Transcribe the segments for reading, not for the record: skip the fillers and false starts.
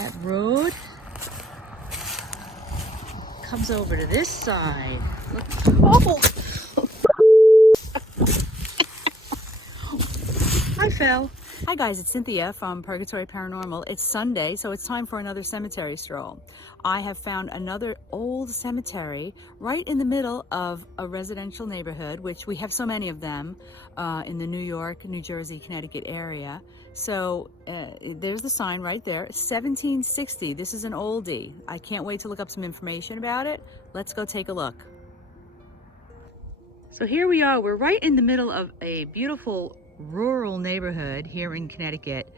That road comes over to this side. Look. Oh! I fell. Hi guys, it's Cynthia from Purgatory Paranormal. It's Sunday, so it's time for another cemetery stroll. I have found another old cemetery right in the middle of a residential neighborhood, which we have so many of them in the New York, New Jersey, Connecticut area. So there's the sign right there, 1760. This is an oldie. I can't wait to look up some information about it. Let's go take a look. So here we are. We're right in the middle of a beautiful rural neighborhood here in Connecticut,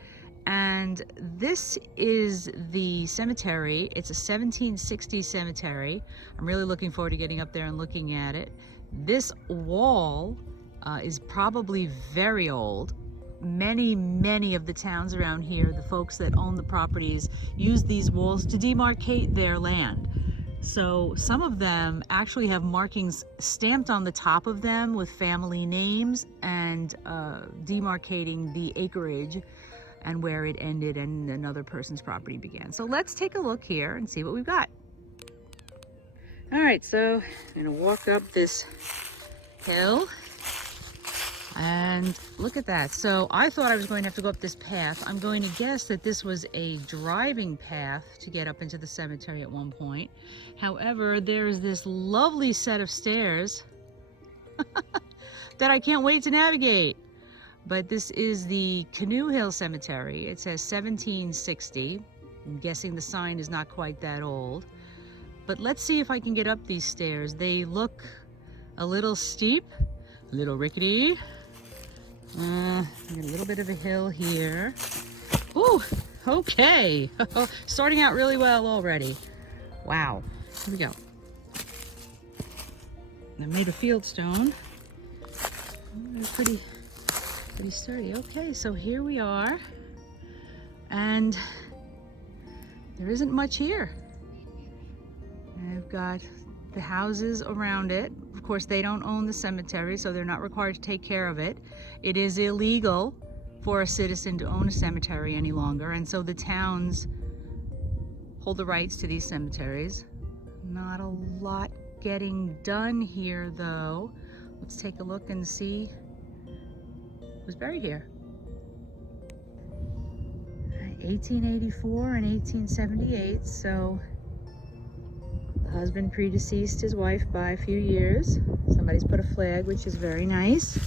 and this is the cemetery. It's a 1760 cemetery. I'm really looking forward to getting up there and looking at it. This wall is probably very old. Many of the towns around here, the folks that own the properties, use these walls to demarcate their land. So some of them actually have markings stamped on the top of them with family names and demarcating the acreage and where it ended and another person's property began. So let's take a look here and see what we've got. All right, so I'm gonna walk up this hill and look at that. So I thought I was going to have to go up this path. I'm going to guess that this was a driving path to get up into the cemetery at one point. However, there's this lovely set of stairs that I can't wait to navigate. But this is the Canoe Hill Cemetery. It says 1760. I'm guessing the sign is not quite that old. But let's see if I can get up these stairs. They look a little steep, a little rickety. A little bit of a hill here. Ooh, okay. Starting out really well already. Wow. Here we go. They're made of fieldstone. They're pretty sturdy. Okay, so here we are. And there isn't much here. I've got the houses around it. Of course, they don't own the cemetery, so they're not required to take care of it. It is illegal for a citizen to own a cemetery any longer, and so the towns hold the rights to these cemeteries. Not a lot getting done here, though. Let's take a look and see who's buried here. 1884 and 1878, so husband predeceased his wife by a few years. Somebody's put a flag, which is very nice.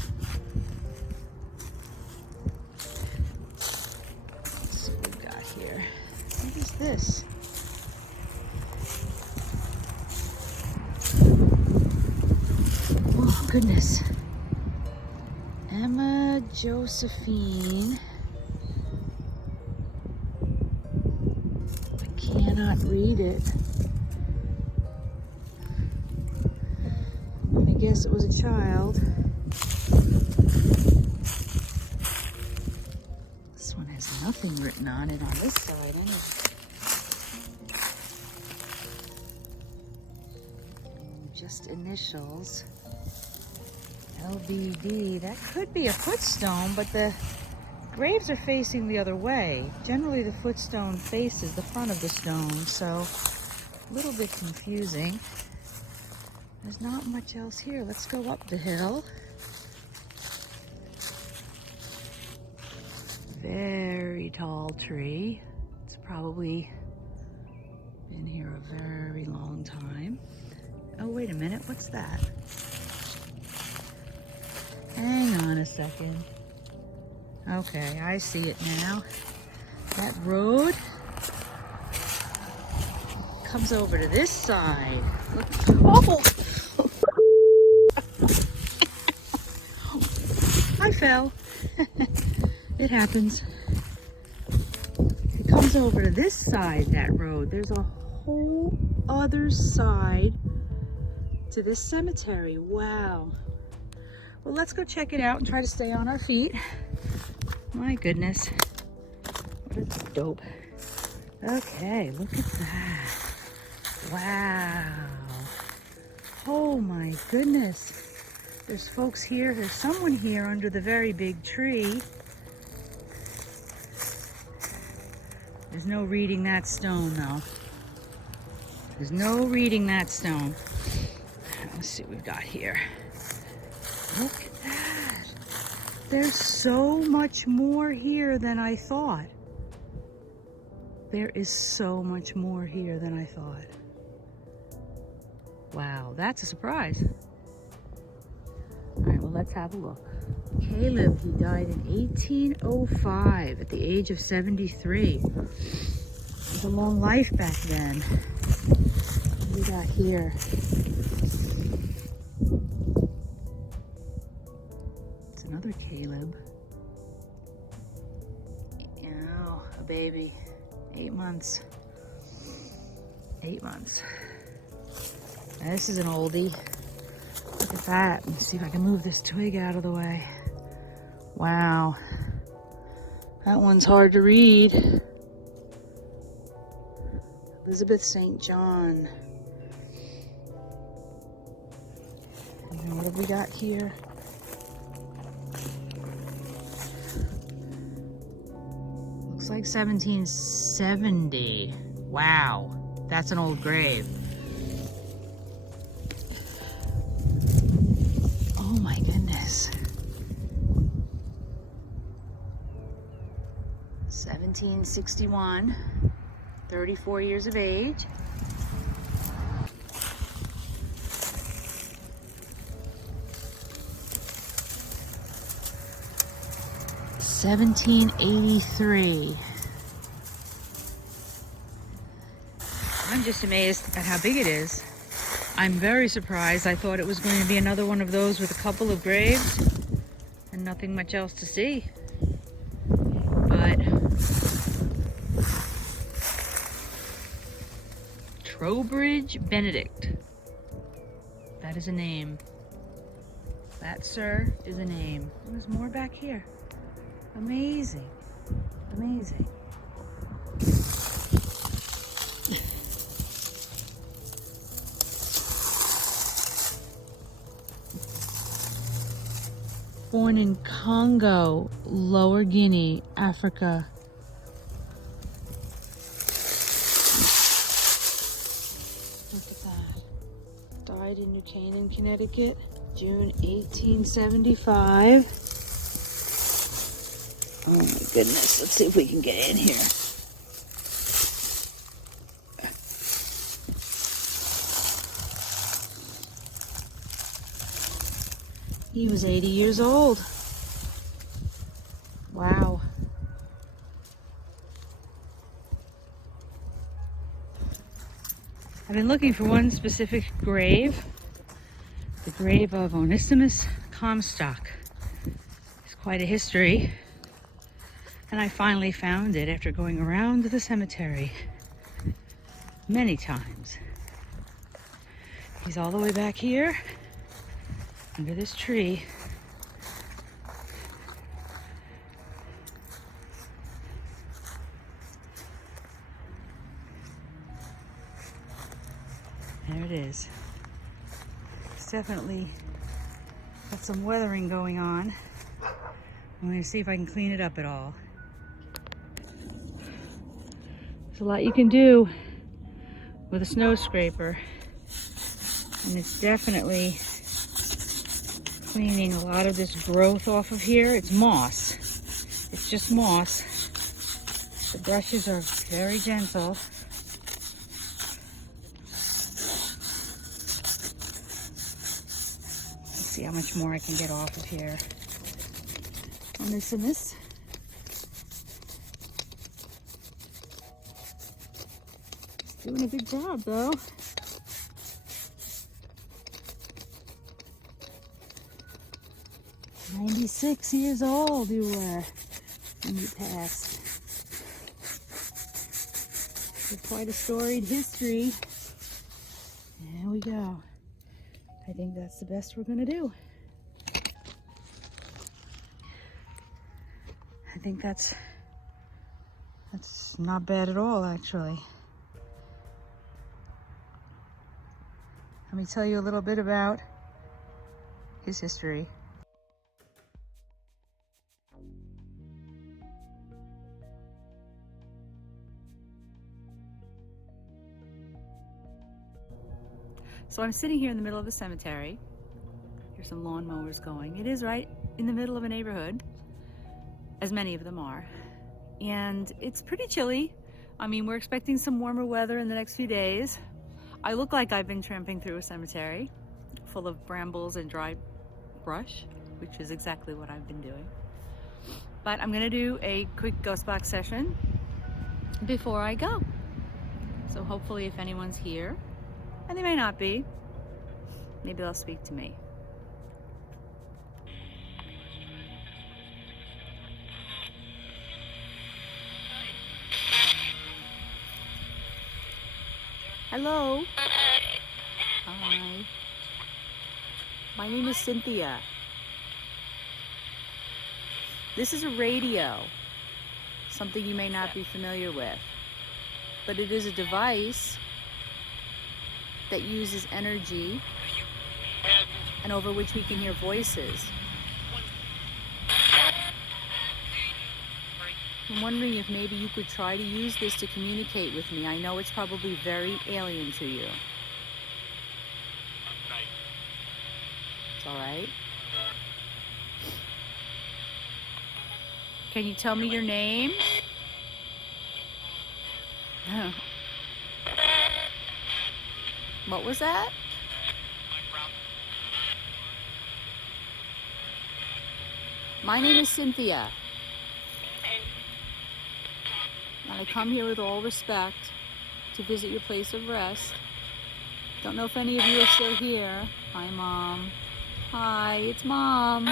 Let's see what we've got here. What is this? Oh, goodness. Emma Josephine. I cannot read it. I guess it was a child. This one has nothing written on it on this side, just initials. LBD. That could be a footstone, but the graves are facing the other way. Generally the footstone faces the front of the stone, so a little bit confusing. There's not much else here. Let's go up the hill. Very tall tree. It's probably been here a very long time. Oh, wait a minute. What's that? Hang on a second. Okay, I see it now. That road comes over to this side. Look. Oh! I fell. It happens. It comes over to this side, that road. There's a whole other side to this cemetery. Wow. Well, let's go check it out and try to stay on our feet. My goodness. What a dope. Okay, look at that. Wow. Oh my goodness. There's folks here. There's someone here under the very big tree. There's no reading that stone, though. There's no reading that stone. Let's see what we've got here. Look at that. There's so much more here than I thought. There is so much more here than I thought. Wow, that's a surprise. All right, well, let's have a look. Caleb, he died in 1805 at the age of 73. It was a long life back then. What do we got here? It's another Caleb. Oh, a baby. 8 months. 8 months. Now, this is an oldie. Look at that. Let me see if I can move this twig out of the way. Wow. That one's hard to read. Elizabeth St. John. And then what have we got here? Looks like 1770. Wow. That's an old grave. Oh my goodness. 1761, 34 years of age. $1783. I'm just amazed at how big it is. I'm very surprised. I thought it was going to be another one of those with a couple of graves and nothing much else to see. But Trowbridge Benedict. That is a name. That, sir, is a name. There's more back here. Amazing. Amazing. Born in Congo, Lower Guinea, Africa. Look at that. Died in New Canaan, Connecticut, June 1875. Oh my goodness, let's see if we can get in here. He was 80 years old. Wow. I've been looking for one specific grave. The grave of Onesimus Comstock. It's quite a history. And I finally found it after going around the cemetery many times. He's all the way back here under this tree. There it is. It's definitely got some weathering going on. I'm going to see if I can clean it up at all. There's a lot you can do with a snow scraper, and it's definitely cleaning a lot of this growth off of here. It's moss. It's just moss. The brushes are very gentle. Let's see how much more I can get off of here. Onesimus. Doing a good job, though. "96 years old you were when you passed." With quite a storied history. There we go. I think that's the best we're gonna do. I think that's not bad at all, actually. Let me tell you a little bit about his history. So I'm sitting here in the middle of a cemetery. Here's some lawnmowers going. It is right in the middle of a neighborhood, as many of them are. And it's pretty chilly. I mean, we're expecting some warmer weather in the next few days. I look like I've been tramping through a cemetery full of brambles and dry brush, which is exactly what I've been doing. But I'm gonna do a quick ghost box session before I go. So hopefully if anyone's here, and they may not be, maybe they'll speak to me. Hello. Hi. My name is Cynthia. This is a radio, something you may not be familiar with, but it is a device that uses energy and over which we can hear voices. I'm wondering if maybe you could try to use this to communicate with me. I know it's probably very alien to you. It's all right. Can you tell me your name? What was that? My name is Cynthia. And I come here with all respect to visit your place of rest. Don't know if any of you are still here. Hi, Mom. Hi, it's Mom.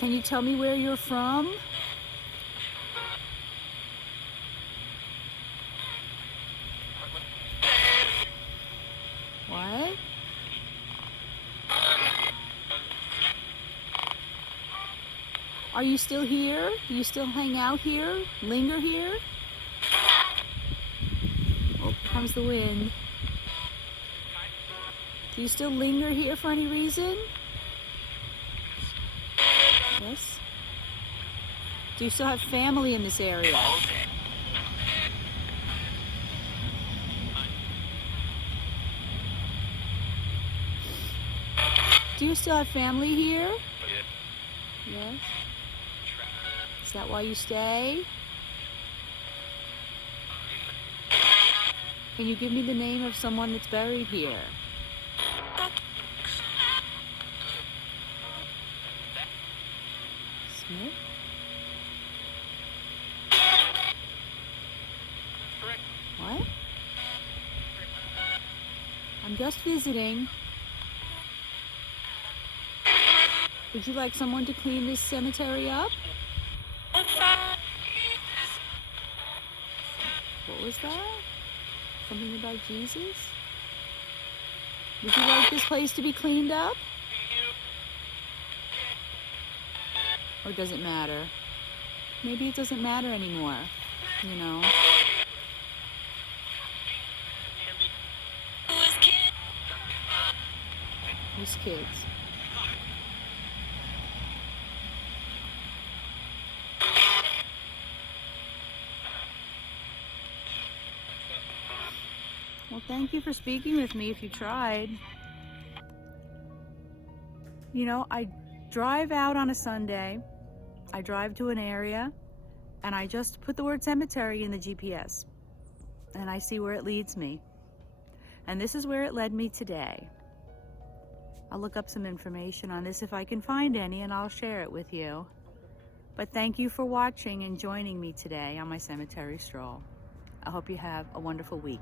Can you tell me where you're from? What? Are you still here? Do you still hang out here? Linger here? Oh, here comes the wind. Do you still linger here for any reason? Yes? Do you still have family in this area? Do you still have family here? Yes? Is that why you stay? Can you give me the name of someone that's buried here? Smith? What? I'm just visiting. Would you like someone to clean this cemetery up? What was that? Something about Jesus? Would you like this place to be cleaned up? Or does it matter? Maybe it doesn't matter anymore, you know? Who's kids? Well, thank you for speaking with me if you tried. You know, I drive out on a Sunday, I drive to an area, and I just put the word cemetery in the GPS, and I see where it leads me. And this is where it led me today. I'll look up some information on this if I can find any, and I'll share it with you. But thank you for watching and joining me today on my cemetery stroll. I hope you have a wonderful week.